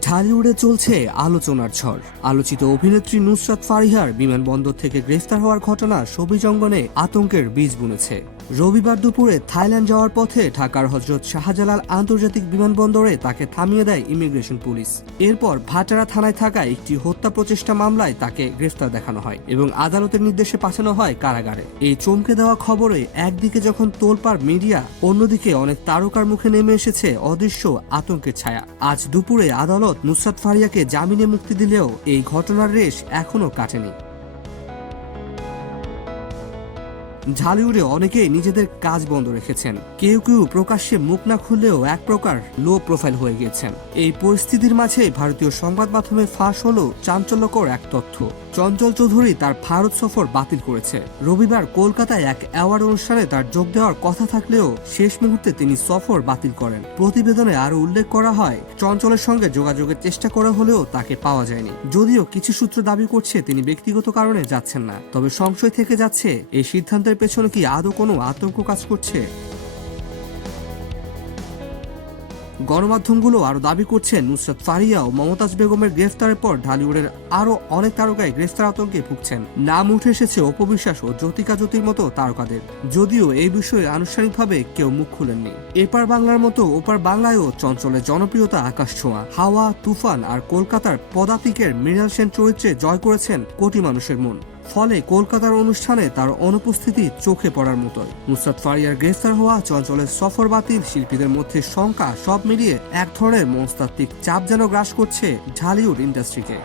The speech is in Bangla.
ঢালিউডে চলছে আলোচনার ঝড়। আলোচিত অভিনেত্রী নুসরাত ফারিহার বিমানবন্দর থেকে গ্রেফতার হওয়ার ঘটনা ছবির অঙ্গনে আতঙ্কের বীজ বুনেছে। রবিবার দুপুরে থাইল্যান্ড যাওয়ার পথে ঢাকার হযরত শাহজালাল আন্তর্জাতিক বিমানবন্দরে তাকে থামিয়ে দেয় ইমিগ্রেশন পুলিশ। এরপর ভাটারা থানায় থাকা একটি হত্যা প্রচেষ্টা মামলায় তাকে গ্রেফতার দেখানো হয় এবং আদালতের নির্দেশে পাঠানো হয় কারাগারে। এই চমকে দেওয়া খবরে একদিকে যখন তোলপাড় মিডিয়া, অন্যদিকে অনেক তারকার মুখে নেমে এসেছে অদৃশ্য আতঙ্কের ছায়া। আজ দুপুরে আদালত নুসরাত ফারিয়াকে জামিনে মুক্তি দিলেও এই ঘটনার রেশ এখনো কাটেনি। ঢালিউডে অনেকেই নিজেদের কাজ বন্ধ রেখেছেন, কেউ কেউ প্রকাশ্যে মুখ না খুললেও এক প্রকার লো প্রোফাইল হয়ে গিয়েছেন। এই পরিস্থিতির মাঝে ভারতীয় সংবাদ মাধ্যমে ফাঁস হলো চাঞ্চল্যকর এক তথ্য। চঞ্চল চৌধুরী তার ভারত সফর বাতিল করেছে। রবিবার কলকাতায় এক অ্যাওয়ার্ড অনুষ্ঠানে তার যোগ দেওয়ার কথা থাকলেও শেষ মুহূর্তে তিনি সফর বাতিল করেন। প্রতিবেদনে আরো উল্লেখ করা হয়, চঞ্চলের সঙ্গে যোগাযোগের চেষ্টা করা হলেও তাকে পাওয়া যায়নি। যদিও কিছু সূত্র দাবি করছে তিনি ব্যক্তিগত কারণে যাচ্ছেন না, তবে সংশয় থেকে যাচ্ছে এই সিদ্ধান্তের পেছনে কি আদৌ কোনো আতঙ্ক কাজ করছে। গণমাধ্যমগুলো আরো দাবি করছে নুসরাত ফারিয়া ও মমতাজ বেগমের গ্রেফতারের পর ঢালিউডের আরো অনেক তারকাই গ্রেফতার আতঙ্কে ভুগছেন। নাম উঠে এসেছে অপবিশ্বাস ও জ্যোতিকা জ্যোতির মতো তারকাদের, যদিও এই বিষয়ে আনুষ্ঠানিকভাবে কেউ মুখ খুলেননি। এপার বাংলার মতো ওপার বাংলায়ও চঞ্চলের জনপ্রিয়তা আকাশ ছোঁয়া। হাওয়া, তুফান আর কলকাতার পদাতিকের মৃণাল সেন চরিত্রে জয় করেছেন কোটি মানুষের মন। ফলে কলকাতার অনুষ্ঠানে তার অনুপস্থিতি চোখে পড়ার মতোই। নুসরাত ফারিয়ার গ্রেফতার হওয়া, চঞ্চলের সফর বাতিল, শিল্পীদের মধ্যে শঙ্কা, সব মিলিয়ে এক ধরনের মনস্তাত্ত্বিক চাপ যেন গ্রাস করছে ঢালিউড ইন্ডাস্ট্রিকে।